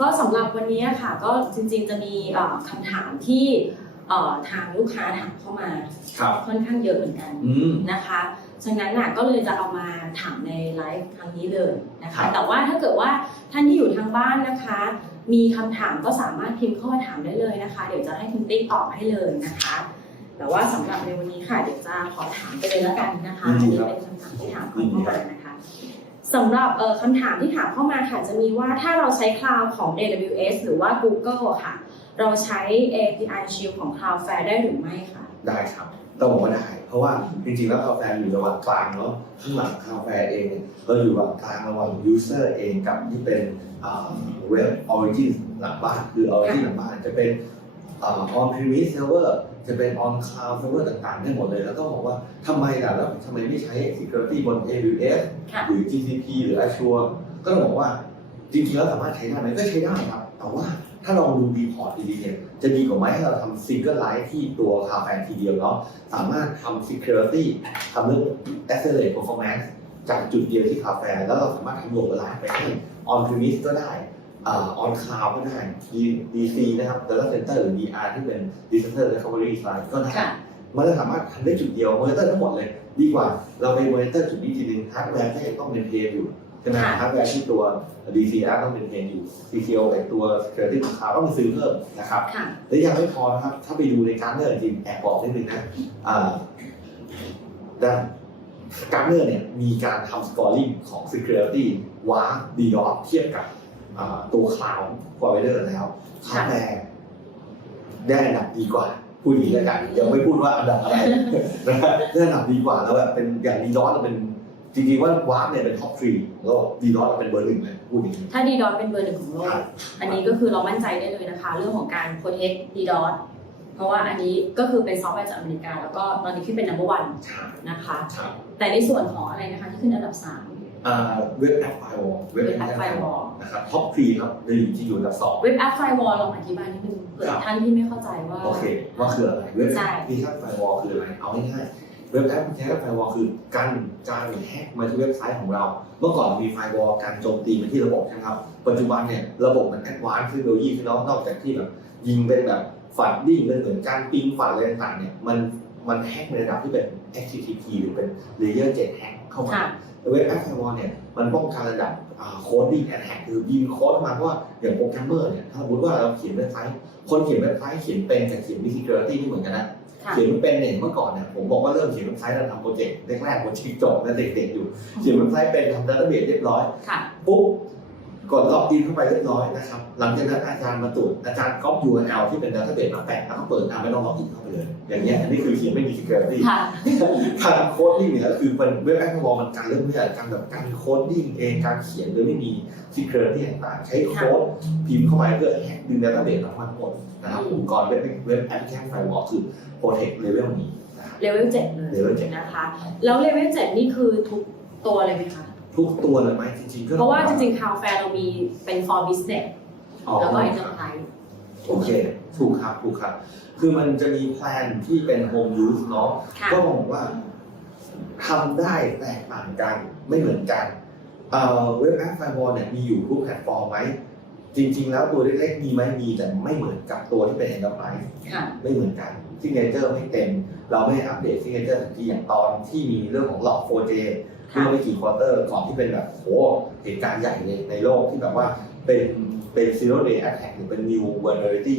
ก็สำหรับวันนี้ค่ะก็จริงๆจะมีเอ่อคำถามที่เอ่อทางลูกค้าถามเข้ามาครับค่อนข้างเยอะเหมือนกันอืมนะคะฉะนั้นน่ะก็เลยจะเอามาถามในไลฟ์ครั้งนี้เลยนะครัคะบแต่ว่าถ้าเกิดว่าท่านที่อยู่ทางบ้านนะคะ มีคำถามก็สามารถพิมพ์เข้ามาถามได้เลยนะคะ เดี๋ยวจะให้คุณติ๊กตอบให้เลยนะคะ แต่ว่าสำหรับในวันนี้ค่ะเดี๋ยวจะขอถามไปเลยแล้วกันนะคะอันนี้เป็นคำถามที่ถามเข้ามานะคะ สำหรับคำถามที่ถามเข้ามาค่ะจะมีว่าถ้าเราใช้คลาวด์ของ AWS หรือว่า Google ค่ะ เราใช้ API Shield ของ Cloudflare ได้หรือไม่คะได้ครับต้องบอกว่าได้ เพราะว่าจริงๆแล้วคาแฟอยู่ระหว่างกลางเนาะข้างหลังคาแฟเองเนี่ยเราอยู่ระหว่างกลางระหว่าง user เองกับที่เป็นเว็บ origin หลังบ้านคือ origin หลังบ้านจะเป็น อ่า on premise server จะเป็น on cloud server ต่างๆ ได้หมดเลย แล้วก็บอกว่าทำไมล่ะแล้วทำไมไม่ใช้ security บน AWS ค่ะหรือ GCP หรือ Azure ก็ต้องบอกว่าจริงๆแล้วสามารถใช้ได้ไหมก็ใช้ได้ครับ แต่ว่าถ้าลองดูรีพอร์ตดีๆเนี่ยจะดีกว่าไหมให้เราทำ single line ที่ตัวคาแฟทีเดียวเนาะสามารถทำ security ทำเรื่อง accelerate performance จากจุดเดียวที่คาแฟ แล้วเราสามารถทำโหลดไลน์ไปให้ on premise ก็ได้ อ่า on cloud ก็ได้ DC นะครับ data center หรือ DR ที่เป็น disaster recovery site ก็ได้ค่ะมันจะสามารถทำได้จุดเดียวมอนิเตอร์ทั้งหมดเลย ดีกว่าเราไปมอนิเตอร์จุดนี้ทีนึงฮาร์ดแวร์ก็ยังต้องเป็นเพนอยู่ใช่ไหมค่ะฮาร์ดแวร์ที่ตัว DCR ต้องเป็นเพนอยู่ CTO ไอตัว Security ของเขาต้องไปซื้อเพิ่มนะครับค่ะและยังไม่พอนะครับ ถ้าไปดูในการเนอร์จริงแอบบอกนิดนึงนะอ่าแต่การเนอร์เนี่ยมีการทำ scoring ของ security ว้าดีดอเทียบกับ อ่าตัว cloud provider แล้วฮาร์ดแวร์ได้อันดับดีกว่าพูดอย่างนี้แล้วกันยังไม่พูดว่าอันดับอะไรนะฮะได้อันดับดีกว่าแล้วแบบเป็นอย่างดีดอสเป็นจริงๆว่าวาร์ปเนี่ยเป็นท็อปทรีแล้วดีดอสเป็นเบอร์หนึ่งเลยพูดอย่างนี้ถ้า DDoS เป็นเบอร์หนึ่งของโลครักบอันนี้ก็คือเรามั่นใจได้เลยนะคะ เรื่องของการ protect DDoS เพราะว่าอันนี้ก็คือเป็นซอฟต์แวร์จากอเมริกา แล้วก็ตอนนี้ขึ้นเป็น number one ใช่นะคะครับแต่ในส่วนของอะไรนะคะที่ขึ้นอันดับอ่า เว็บแอปไฟวอล3เว็บแอป firewall นะครับท็อปทรีครับในอยู่ที่อยู่อันดับสองเว็บแอป firewall ลองอธิบายนิดนึงเผื่อครับท่านที่ไม่เข้าใจว่าโอเคว่าคืออะไรเว็บใช่แอปพลิเคชันไฟวอลคืออะไรเอาง่ายๆเว็บแอปพลิเคชันไฟวอลคือการการแฮกมาที่เว็บไซต์ของเรา เมื่อก่อนมีไฟวอลการโจมตีมาที่ระบบใช่ไหมครับปัจจุบันเนี่ยระบบมันแอดวานซ์เทคโนโลยีขึ้นแล้วนอกจากที่แบบยิงเป็นแบบฝัดดิ้งเป็นเหมือนการปิงฝัดอะไรต่างๆเนี่ยมัน มันแฮกในระดับที่เป็น HTTP หรือเป็น Layer 7 แฮกเข้ามาค่ะแต่เว็บแอปไฟวอลเนี่ยมันป้องกันระดับโคดดิ้งแอนแฮกคือยิงโค้ดมาเพราะว่าอย่างโปรแกรมเมอร์เนี่ยถ้าสมมติว่าเราเขียนเว็บไซต์คนเขียนเว็บไซต์เขียนเป็นกับเขียนมี security ที่เหมือนกันนะค่ะเขียนมันเป็นเนี่ยเมื่อก่อนเนี่ยผมบอกว่าเริ่มเขียนเว็บไซต์เราทำโปรเจกต์แรกๆโปรเจกต์จบแล้วเด็กๆอยู่เขียนเว็บไซต์เป็นทำดัตเตอร์เบสเรียบร้อยค่ะปุ๊บ กดล็อกอินเข้าไปเรียบร้อยนะครับ หลังจากนั้นอาจารย์มาตรวจอาจารย์ก๊อป URL ที่เป็นดัตเตอร์เบสมาแปะแล้วก็เปิดอะไม่ต้องล็อกอินเข้าไปเลย อย่างเงี้ยอันนี้คือเขียนไม่มี security ค่ะการโค้ดดิ้งเนี่ยก็คือเป็นเว็บแอปวอลมันการเริ่มเรื่อยการแบบการโค้ดดิ้งเองการเขียนโดยไม่มี security ต่างๆใช้โค้ดพิมพ์เข้าไปเพื่อแฮกดึงดัตเตอร์เบสออกมาทั้งหมดนะครับอุปกรณ์เว็บเว็บแอปพลิเคชันไฟวอลคือ protect level นี้นะครับเลเวล7เลย level เจ็ดนะคะ แล้วเลเวล7นี่คือทุกตัวเลยไหมคะ ทุกตัวเลยไหมจริงๆก็เพราะว่าจริงๆ Cloudflare เรามีเป็น for business อ๋อแล้วก็ครับ enterprise โอเค ถูกครับ ถูกครับ คือมันจะมีแพลนที่เป็น home use เนาะค่ะก็บอกว่าทำได้แตกต่างกัน ไม่เหมือนกันเอ่อเว็บแอปไฟวอลเนี่ยมีอยู่ทุกแพลตฟอร์มไหม จริง ๆ แล้วตัวเล็กๆมีไหมมีแต่ไม่เหมือนกับตัวที่เป็น enterprise ค่ะไม่เหมือนกันซิงเกิลไม่เต็ม เราไม่อัปเดตซิงเกิลทันทีอย่างตอนที่มีเรื่องของหลอก 4J เมื่อไม่กี่ควอเตอร์ก่อนที่เป็นแบบโหเหตุการณ์ใหญ่ในในโลกที่แบบว่าเป็นเป็น zero day attack หรือเป็น new vulnerability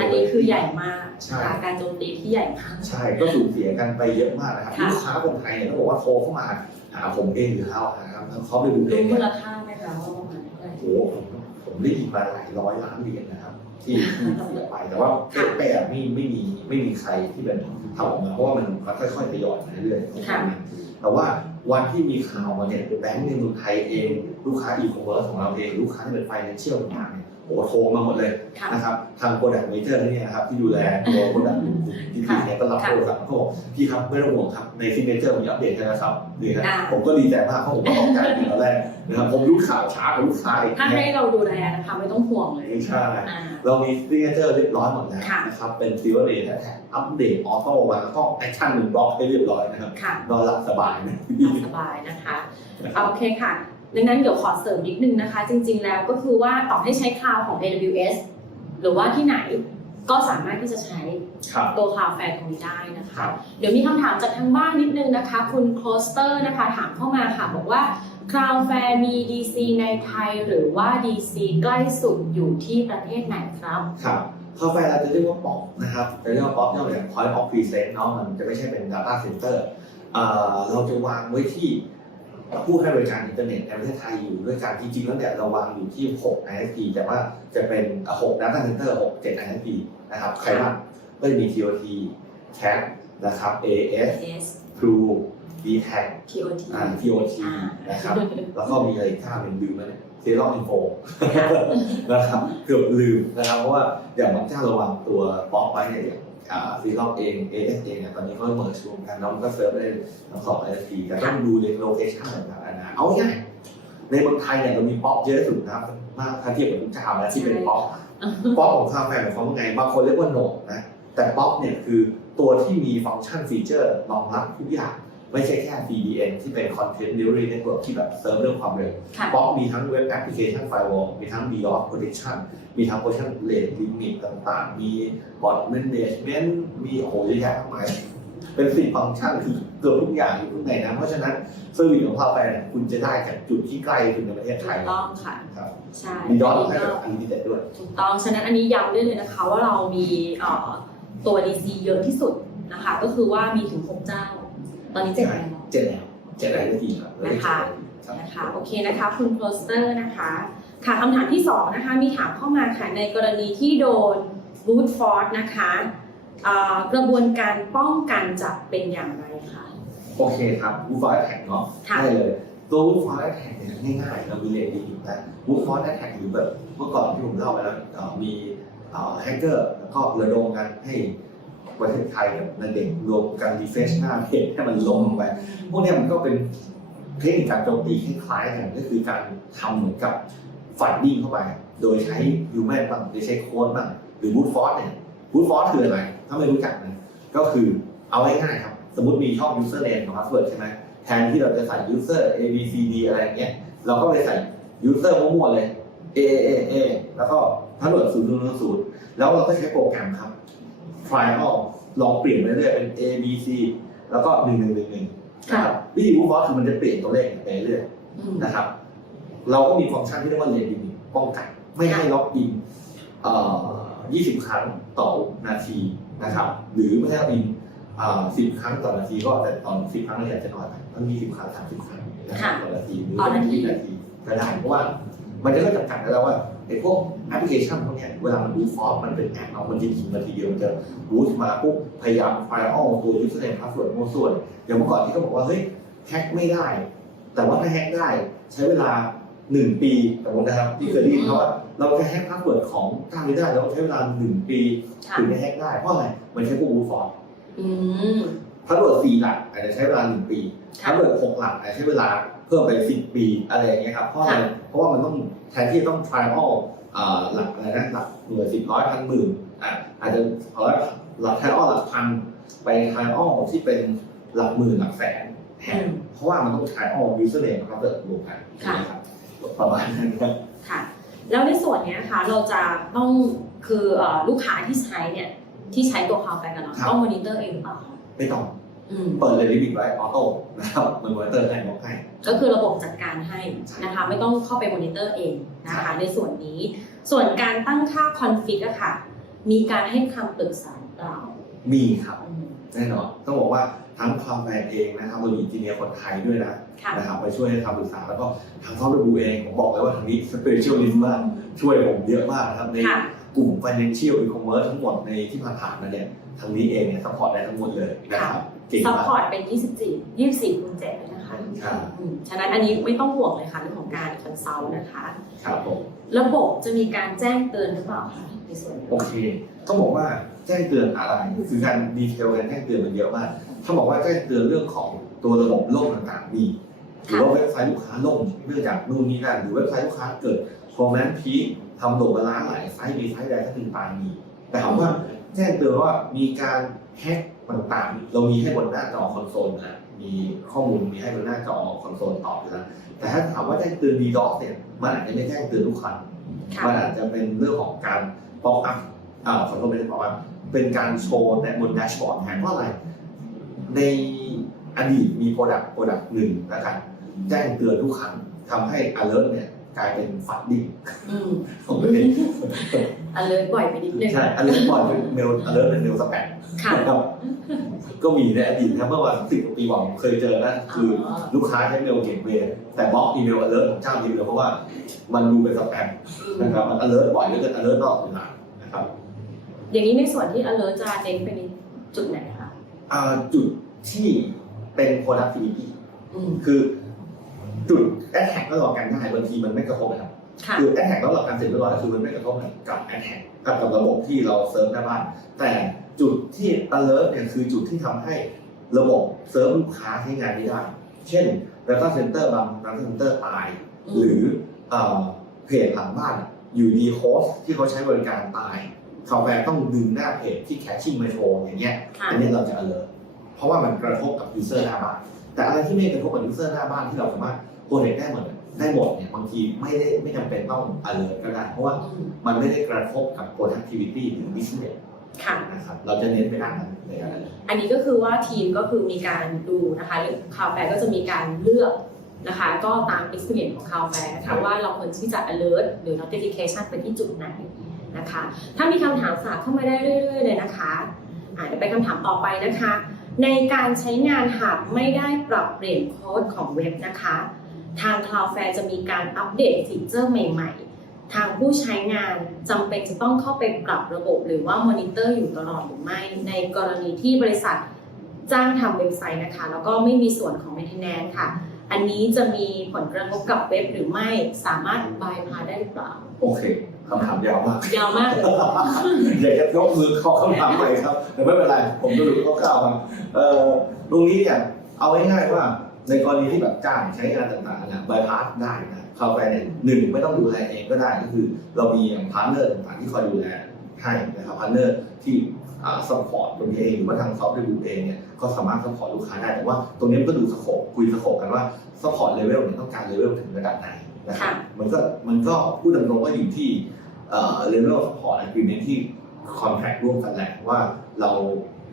อันนี้คือใหญ่มากใช่ค่ะการโจมตีที่ใหญ่มาก ใช่ก็สูญเสียกันไปเยอะมากนะครับค่ะลูกค้าคนไทยเนี่ยต้องบอกว่าโทรเข้ามาหาผมเองหรือเขาหาเขาไปดูเอรู้งมูเนี่ยลค่าไหมคะว่าประมาณเท่าไหร่โอ้โหผมผมได้ยินมาหลายร้อยล้านเหรียญนะครับ ที่ที่เสียไปแต่ว่าเป๊ะๆอะไม่ไม่มีไม่มีใครที่เป็นทำออกมาเพราะว่ามันมันค่อยๆทยอยมาเรื่อยๆค่ะ แต่ว่าวันที่มีข่าวมาเนี่ยแบงก์ในเมืองไทยเอง ลูกค้าอีคอมเมิร์ซของเราเอง ลูกค้าที่เป็นไฟแนนเชียลต่างๆเนี่ย โอ้โหโทรมาหมดเลยค่ะนะครับทางโปรดักต์เมเจอร์นี่นะครับที่ดูแลตัวโปรดักต์อยู่ที่ที่เนี่ยก็รับโทรศัพท์เขาบอกพี่ครับไม่ต้องห่วงครับในซิกเนเจอร์มีอัปเดตให้นะครับนี่ครับอ่าผมก็ดีใจมากเพราะผมก็ตกใจในตอนแรกนะครับผมรู้ข่าวช้ากว่าลูกค้าอีกถ้าให้เราดูแลนะคะไม่ต้องห่วงเลยไม่ใช่อ่าเรามีซิกเนเจอร์เรียบร้อยหมดแล้วค่ะนะครับเป็นซิลเวอร์เดย์แท็อัปเดตออโต้มาแล้วก็แอคชั่นหนึ่งบล็อกให้เรียบร้อยนะครับค่ะนอนหลับสบายนะสบายนะคะเอาโอเคค่ะ ดังนั้นเดี๋ยวขอเสริมนิดนึงนะคะ จริง ๆ แล้วก็คือว่าต่อให้ใช้คลาวของ AWS หรือว่าที่ไหนก็สามารถที่จะใช้ครับตัวคลาวแฟร์ตรงนี้ได้นะคคะรับเดี๋ยวมีคำถามจากทางบ้านนิดนึงนะคะ คุณโคลสเตอร์นะคะถามเข้ามาค่ะ บอกว่าคลาวแฟร์มี DC ในไทย หรือว่า DC ใกล้สุดอยู่ที่ประเทศไหนครับครับคาเฟ่เราจะเรียกว่าป๊อปนะครับจะเรียกว่าป๊อปย่อมาจาก point of presence เนาะมันจะไม่ใช่เป็น data center อ่าเราจะวางไว้ที่ ผู้ให้บริการอินเทอร์เน็ตในประเทศไทยอยู่ด้วยกันจริงๆแล้วเนี่ยเราวางอยู่ที่ 6 ISP แต่ว่าจะเป็นอะ6 data center 6 7 ISP นะครับใครบ้างก็จะมี TOT CAT นะครับ AS S True d t a c TOT อ่า TOT อ่านะครับแล้วก็มีอะไรอีกข้างเป็นลืมแล้วเนี่ยเซรั่มอินโฟนะครับเกือบลืมนะครับเพราะว่าอย่างบางเจ้าเราวางตัวป๊อกไว้เนี่ยอย่าง ซีรอบเอง AS เองเนี่ยตอนนี้ก็เหมือนรวมกันแล้วมันก็เซิร์ฟได้ทั้งสอง ISP แต่ต้องดูในโลเคชั่นต่างๆนานาเอาง่ายๆในเมืองไทยเนี่ยเรามีป๊อกเยอะที่สุดนะครับมากถ้าเทียบกับทุกเจ้านะที่เป็นป๊อกป๊อกของคาเฟ่หมายความว่าไงบางคนเรียกว่าโหนดนะแต่ป๊อกเนี่ยคือตัวที่มีฟังก์ชันฟีเจอร์รองรับทุกอย่าง ไม่ใช่แค่ CDN ที่เป็น Content Delivery Network ที่แบบเซิร์ฟเรื่องความเร็วค่ะป๊อกมีทั้งเว็บแอปพลิเคชันไฟวอลมีทั้ง Beyond Protection มีทั้ง Protection Rate Limit ต่างๆ มี Bot Management มีโอ้โหเยอะแยะมากมายเป็นสิบฟังก์ชันคือเกือบทุกอย่างอยู่ข้างในนะเพราะฉะนั้นเซอร์วิสของพาไปเนี่ยคุณจะได้จากจุดที่ใกล้ถึงในประเทศไทถูยกต้องค่ะครับใช่มีย้อนอัให้นนี้แบบก็อันนี้เด็ดด้วยถูกต้องฉะนั้นอันนี้ย้ำได้เลยนะคะว่าเรามีเอ่อตัว DC เยอะที่สุดนะคะก็คือว่ามีถึง6เจ้า ตอนนี้เจ็ดแล้วเจ็ดแล้วเจ็ดแล้วได้ดีครับนะคะครับนะคะโอเคนะคะคุณโคลสเตอร์นะคะค่ะคำถามที่สองนะคะมีถามเข้ามาค่ะในกรณีที่โดนรูทฟอร์นะคะเอ่อกระบวนการป้องกันจะเป็นอย่างไรคะโอเคครับวูฟอร์แท็กเนาะค่ะได้เลยตัววูฟอร์แท็กเนี่ยง่ายๆ เรามีเลนดีอยู่นะวูฟอร์แท็กหรือแบบเมื่อก่อนที่ผมเล่าไปแล้วเอ่อมีแฮกเกอร์แล้วก็ระดมกันให้ ประเทศไทยกับนันเด็กรวมกันรีเฟรชหน้าเพจให้มันลงลงไปพวกเนี้ยมันก็เป็นเทคนิคการโจมตีคล้ายๆกันก็คือการทำเหมือนกับฝันดิ้งเข้าไป โดยใช้ฮิวแมนบ้างโดยใช้โค้ดบ้างหรือบูตฟอร์เนี่ยบูตฟอร์คืออะไร ถ้าไม่รู้จักนะก็คือเอาง่ายๆครับ สมมติมีช่อง username กับ password ใช่ไหมแทนที่เราจะใส่ user a b c d อะไรอย่างเงี้ยเราก็ไปใส่ user มั่วๆเลย a a a แล้วก็ password 0 0 0 0แล้วเราก็ใช้โปรแกรมครับ trial ลองเปลี่ยนไปเรื่อยๆเป็น a b c แล้วก็1 1 1 1นะครับวิธี root cause คือมันจะเปลี่ยนตัวเลขไปเรื่อยอืมนะครับ เราก็มีฟังก์ชันที่เรียกว่า lane limit ป้องกันไม่ให้ล็อกอินเอ่อ20 ครั้งต่อนาทีนะครับ หรือไม่ให้ล็อกอินเอ่อ10ครั้งต่อนาทีก็แต่ตอน10ครั้งนี่อาจจะน้อยไปต้อง20ครั้ง30ครั้งนะครับต่อนาทีหรือต่อนาที20นาทีก็ได้เพราะว่ามันจะก็จำกัดได้แล้วว่า ไอ้พวกแอปพลิเคชันพวกเนี้ยเวลามันบูตฟอร์มมันเป็นแอปเอามันจะทีนาทีเดียวมันจะบูตมาปุ๊บพยายามไฟล์ออลตัว username password มั่วส่วนอย่างเมื่อก่อนที่เขาบอกว่าเฮ้ยแฮกไม่ได้ แต่ว่าถ้าแฮกได้ใช้เวลาหนึ่งปีสมมตินะครับที่เคยได้ยินเขาว่าเราจะแฮกพาสเวิร์ดของเจ้านี้ได้เราใช้เวลาหนึ่งปีค่ะถึงจะแฮกได้เพราะอะไรมันใช้พวกบูตฟอร์มอืมพาสเวิร์ดสี่หลักอาจจะใช้เวลาหนึ่งปีค่ะถ้าเกิดหกหลักอาจจะใช้เวลา เพิ่มไปสิบปีอะไรอย่างเงี้ยครับเพราะอะไรเพราะว่ามันต้องแทนที่ต้อง trial อ่าหลักอะไรนะหลักหน่วยสิบร้อยพันหมื่นอะอาจจะร้อยหลัก trial หลักพันไป trial ที่เป็นหลักหมื่นหลักแสนแทนเพราะว่ามันต้อง trial username ครับเปิดรวมกันค่ะนะครับประมาณนั้นครับค่ะแล้วในส่วนเนี้ยค่ะเราจะต้องคือเอ่อลูกค้าที่ใช้เนี่ยที่ใช้ตัวคลาวแฟร์กันเนาะครับต้องมอนิเตอร์เองหรือเปล่าคะไม่ต้องอืม เปิดเลยลิมิตไว้ออโต้นะครับมันมอนิเตอร์ให้บอกให้ก็คือระบบจัดการให้นะคะไม่ต้องเข้าไปมอนิเตอร์เองนะครัคะบในส่วนนี้ ส่วนการตั้งค่าคอนฟิกอะค่ะ มีการให้คำปรึกษาเรามีครับอืมแน่นอนต้องบอกว่าทั้งคลาวแฟร์เองนะครับเรามีอินเนียร์คนไทยด้วยนะค่ะนะครับไปช่วยให้คำปรึกษาแล้วก็ทางซอฟต์แวร์บูเองผมบอกเลยว่าทางนี้ specialist มากช่วยผมเยอะมากนะครับในค่ะกลุ่ม financial e-commerce ทั้งหมดในที่ผ่านๆมาเนี่ยทางนี้เองเนี่ยซัพพอร์ตได้ทั้งหมดเลยนะครับเก่ง ซัพมากพอร์ตเป็น 24 24คูณ7เลยนะคะครับ อืมฉะนั้นอันนี้ไม่ต้องห่วงเลยค่ะเรื่องของการคอนซัลท์นะคะ ครับผม ระบบจะมีการแจ้งเตือนหรือเปล่าคะในส่วนนี้โอเค ต้องบอกว่าแจ้งเตือนอะไร คือการดีเทลการแจ้งเตือนมันเยอะมาก ถ้าบอกว่าแจ้งเตือนเรื่องของตัวระบบล่มต่างๆมีหรือว่าเว็บไซต์ลูกค้าล่มเนื่องจากนู่นนี่นั่นหรือเว็บไซต์ลูกค้าเกิดโปรแมนพีคทำโหลดมาล้านหลายไซต์มีไซต์ใดก็ถึงตายมีแต่ถามว่าแจ้งเตือนว่ามีการแฮ็ก ต่างๆเรามีให้บนหน้าจอคอนโซลนะมีข้อมูลมีให้บนหน้าจอคอนโซลตอบอยู่แล้วแต่ถ้าถามว่าแจ้งเตือน DDoS เนี่ยมันอาจจะไม่แจ้งเตือนทุกคันค่ะมันอาจจะเป็นเรื่องของการป๊อปอัพอ่าขอโทษไม่ได้ป๊อปอัพเป็นการโชว์แต่บนแดชบอร์ดแทนเพราะอะไร ในอดีตมีโปรดักต์โปรดักต์หนึ่งนะครับแจ้งเตือนทุกครั้งทำให้ alert เนี่ย กลายเป็นฝัดดิ้งอืมผมไม่ได้อันเลยบ่อยไปนิดนึงใช่ alert ก่อนเป็นเมล alert เป็นเมลสแปมค่ะนะครับก็มีในอดีตนะครับเมื่อวันสิบกว่าปีก่อนผมเคยเจอนะคืออลูกค้าใช้เมลเกตเวย์แต่บล็อกอีเมล alert ของเจ้าอีเมลเพราะว่ามันดูเป็นสแปมนะครับมัน alert บ่อยเหลือเกิน alert นอกเวลานะครับ อย่างนี้ในส่วนที่ alert จะเน้นไปในจุดไหนคะอ่าจุดที่เป็น productivity อื มคือจุด attack ก็หลอกกันได้บางทีมันไม่กระทบนะครับค่ะคือ attack แล้วหลอกกันเสร็จเรียบร้อยแล้วคือมันไม่กระทบกับ attack กับกับระบบที่เราเซิร์ฟหน้าบ้าน แต่จุดที่ alert เนี่ยคือจุดที่ทำให้ระบบเซิร์ฟลูกค้าใช้งานไม่ได้ เช่น data center บาง data center ตาย หรือเอ่อเพจหลังบ้านอยู่ดีโฮสต์ที่เขาใช้บริการตายคาแฟต้องดึงหน้าเพจที่แคชชิ่งมาโชว์อย่างเงี้ยค่ะอันนี้เราจะ alert เพราะว่ามันกระทบกับยูเซอร์หน้าบ้าน แต่อะไรที่ไม่กระทบกับยูเซอร์หน้าบ้านที่เราสามารถ โปรเทคได้หมดได้หมดเนี่ยบางทีไม่ได้ไม่จำเป็นต้อง alert ก็ได้ เพราะว่าอืมมันไม่ได้กระทบกับ productivity หรือ business ค่ะนะครับเราจะเน้นไปด้านนั้นในการ alert อันนี้ก็คือว่าทีมก็คือมีการดูนะคะหรือคาวแฟก็จะมีการเลือกนะคะ ก็ตาม experience ของคาวแฟนะครัคะบว่าเราควรที่จะ alert หรือ notification ไปที่จุดไหนนะคะ ถ้ามีคำถามฝากเข้ามาได้เรื่อย ๆ เลยนะคะอะเดี๋ยวไปคำถามต่อไปนะคะ ในการใช้งานหากไม่ได้ปรับเปลี่ยนโค้ดของเว็บนะคะ ทาง Cloudflare จะมีการอัปเดตฟีเจอร์ใหม่ๆ ทางผู้ใช้งานจำเป็นจะต้องเข้าไปปรับระบบหรือว่ามอนิเตอร์อยู่ตลอดหรือไม่ ในกรณีที่บริษัทจ้างทำเว็บไซต์นะคะ แล้วก็ไม่มีส่วนของ maintenance ค่ะ อันนี้จะมีผลกระทบกับเว็บหรือไม่สามารถบายพาได้หรือเปล่า โอเคคำถามยาวมาก ยาวมากเลย อยากจะยกมือขอคำถามใหม่ครับ แต่ไม่เป็นไร ผมจะดูคร่าวๆครับเอ่อตรงนี้เนี่ยเอาง่ายๆว่า ในกรณีที่แบบจ้างใช้งานต่างๆนะบายพาสได้นะเข้าไปเนี่ยหนึ่งไม่ต้องดูแลเองก็ได้ก็คือ เรามีอย่างพาร์ทเนอร์ต่างๆที่คอยดูแลให้นะครับพาร์ทเนอร์ที่อ่าซัพพอร์ตตรงนี้เองหรือว่าทางซอฟต์แวร์เองเนี่ยก็สามารถซัพพอร์ตลูกค้าได้แต่ว่าตรงนี้มันก็ดูสโคปคุยสโคปกันว่าซัพพอร์ตเลเวลเนี่ยต้องการเลเวลถึงระดับไหนนะครับค่ะมันก็มันก็พูดตรงๆว่าอยู่ที่เอ่อ level of support agreement ที่ contract ร่วมกันแหละว่าเรา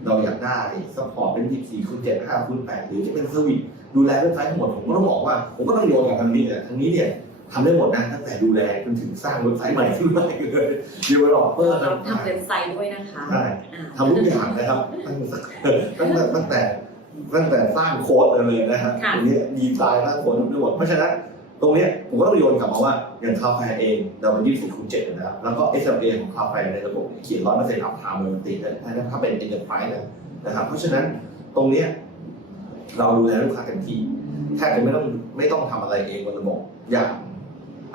เราอยากได้ support เป็น 24คูณ7 5คูณ8หรือจะเป็น service ดูแลเว็บไซต์ทั้งหมดผมก็ต้องบอกว่า ผมก็ต้องโยนกับทางนี้เนี่ยทางนี้เนี่ยทำได้หมดนะตั้งแต่ดูแลจนถึงสร้างเว็บไซต์ใหม่ขึ้นมาเลย developer เราต่างทำเว็บไซต์ด้วยนะคะๆใช่อ่าทำทุกอย่างนะครับตั้งแต่ตั้งแต่ตั้งแต่ตั้งแต่สร้างโค้ดเลยนะครับค่ะตรงนี้ดีไซน์สร้างโค้ดทำได้หมดเพราะฉะนั้น ตรงเนี้ยผมก็ต้องโยนกลับมาว่าอย่างคาแฟเองเราเป็นยี่สิบคูณเจ็ดนะครับแล้วก็ SLA ของคาแฟในระบบเขียนร้อยเปอร์เซ็นต์อัพไทม์เลยติดเลยนะถ้าเป็น enterprise นะนะครับ เพราะฉะนั้นตรงเนี้ยเราดูแลลูกค้าเต็มที่แทบจะไม่ต้องไม่ต้องทำอะไรเองบนระบบอย่าง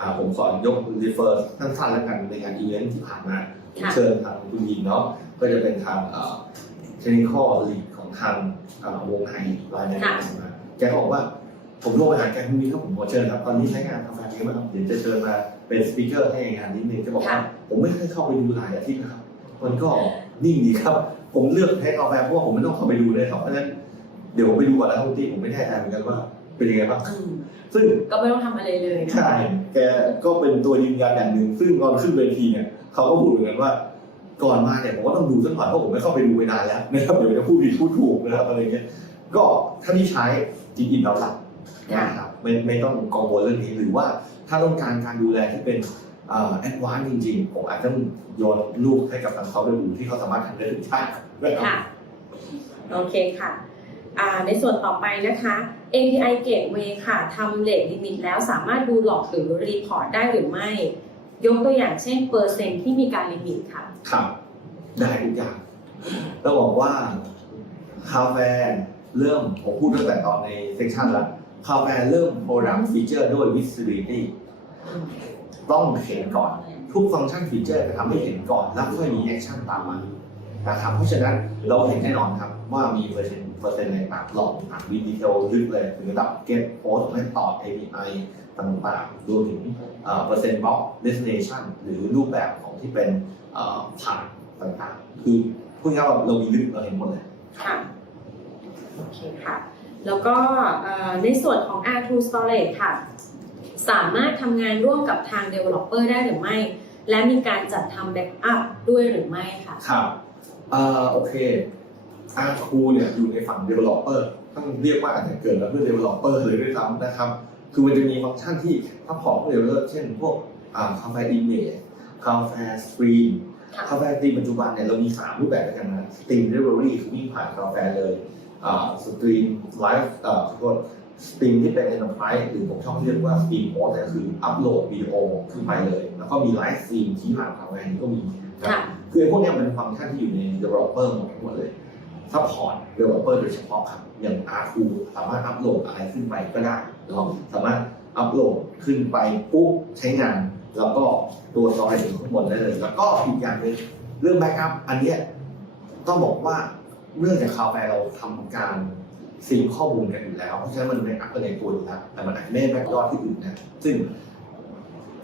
อ่าผมขอยก refer สั้นๆแล้วกันในงานอีเวนท์ที่ผ่านมาค่ะเชิญทางคุณยิงเนาะก็จะเป็นทางเอ่อ technical lead ของทางเอ่อวงไฮรายงานมาแกบอกว่า ผมโทรไปหาแกคุณมีครับผมขอเชิญครับตอนนี้ใช้งานกาแฟเยอะมากครับเดี๋ยวจะเชิญมาเป็นสปีกเกอร์ให้งานนิดนึงจะบอกว่าค่ะผมไม่เคยเข้าไปดูหลายอาทิตย์นะครับมันก็นิ่งดีครับ ผมเลือกใช้กาแฟเพราะว่าผมไม่ต้องเข้าไปดูเลยครับเพราะฉะนั้นเดี๋ยวผมไปดูก่อนแล้วทุกทีผมไม่แน่ใจเหมือนกันว่าเป็นยังไงบ้างอืมซึ่งก็ไม่ต้องทำอะไรเลยนะใช่แกก็เป็นตัวยืนยันอย่างหนึ่งซึ่งตอนขึ้นเวทีเนี่ยเขาก็พูดเหมือนกันว่าก่อนมาเนี่ยผมก็ต้องดูสักหน่อยเพราะผมไม่เข้าไปดูไปนานแล้วนะครับเดี๋ยวจะพูดผิดพูดถูกนะครับอะไรเงี้ยก็ถ้าที่ใช้จิตอินเราหลัก นะครับไม่ไม่ต้องกังวลเรื่องนี้หรือว่าถ้าต้องการการดูแลที่เป็นแอดวานซ์จริงๆ ผมอาจจะต้องโยนลูกให้กับทางเขาไปดูที่เขาสามารถทำได้ถึงได้นะครับค่ะโอเคค่ะอ่าในส่วนต่อไปนะคะ API Gateway ค่ะทำเลทลิมิตแล้วสามารถดูหลอกหรือรีพอร์ตได้หรือไม่ ยกตัวอย่างเช่นเปอร์เซ็นต์ที่มีการลิมิตค่ะ ครับ ได้ทุกอย่างต้องบอกว่าคาแฟเริ่มผมพูดตั้งแต่ตอนในเซสชันแล้ว คาแฟเริ่ม Product Feature ด้วย Visibility ต้องเห็นก่อน ทุกฟังก์ชันฟีเจอร์จะทำให้เห็นก่อน แล้วค่อยมีแอคชั่นตามมานะครับเพราะฉะนั้นเราเห็นแน่นอนครับ ว่ามีเปอร์เซ็นต์เปอร์เซ็นต์อะไรต่างหลอกต่างมีดีเทลลึกเลยถึงระดับ get post ไม่ตอบ API ต่างๆรวมถึงเอ่อเปอร์เซ็นต์บล็อก destination หรือรูปแบบของที่เป็นผ่านต่างๆ คือพูดง่ายๆว่าเรามีลึกเราเห็นหมดเลยค่ะโอเคค่ะ แล้วก็เอ่อในส่วนของ R2 Storage ค่ะ สามารถทำงานร่วมกับทาง Developer ได้หรือไม่ และมีการจัดทำ Backup ด้วยหรือไม่ค่ะ ครับเอ่อโอเค R2 เนี่ยอยู่ในฝั่ง developer ต้องเรียกว่าอาจจะเกิดมาเพื่อ developer เลยด้วยซ้ำนะครับ คือมันจะมีฟังก์ชันที่ถ้าพอร์ต developer เช่นพวกอ่า Cafe Image Cafe Stream ค่ะ Cafe Stream ปัจจุบันเนี่ยเรามี 3 รูปแบบด้วยกันนะ Stream Delivery คือวิ่งผ่าน Cafe เลย อ่า Stream Live อ่าขอโทษ Stream ที่เป็น Enterprise หรือผมชอบเรียกว่า Stream Host แต่คืออัปโหลดวิดีโอขึ้นไปเลย แล้วก็มี Live Stream ที่ผ่าน Cafe นี้ก็มีนะค่ะคือไอ้พวกเนี้ยมันเป็นฟังก์ชันที่อยู่ใน developer หมดทั้งหมดเลยซัพพอร์ต developer โดยเฉพาะครับอย่าง R2 สามารถอัปโหลดอะไรขึ้นไปก็ได้เราสามารถอัปโหลดขึ้นไปปุ๊บใช้งาน แล้วก็ตัวซอยถึงข้างบนได้เลย แล้วก็อีกอย่างหนึ่งเรื่องแบ็กอัพอันเนี้ยต้องบอกว่า เรื่องจากคาวแฟเราทำการซีนข้อมูลกันอยู่แล้ว เพราะฉะนั้นมันไม่อัพกันในตัวอยู่แล้วแต่มันอาจจะไม่ได้แบกยอดที่อื่นนะซึ่ง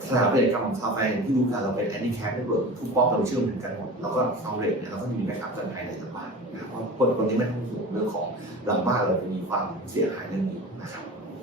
สถาปัตยกรรมของคาเฟ่อย่างที่รู้กันเราเป็นแอนดี้แคปเน็ตเวิร์กทุกป๊อปเราเชื่อมถึงกันหมดแล้วก็ฟาเรทเนี่ยเราก็มีแบ็กอัพกันภายในหลังบ้านนะครับเพราะคนคนนี้ไม่ต้องห่วงเรื่องของหลังบ้านเราจะมีความเสียหายเรื่องนี้นะครับ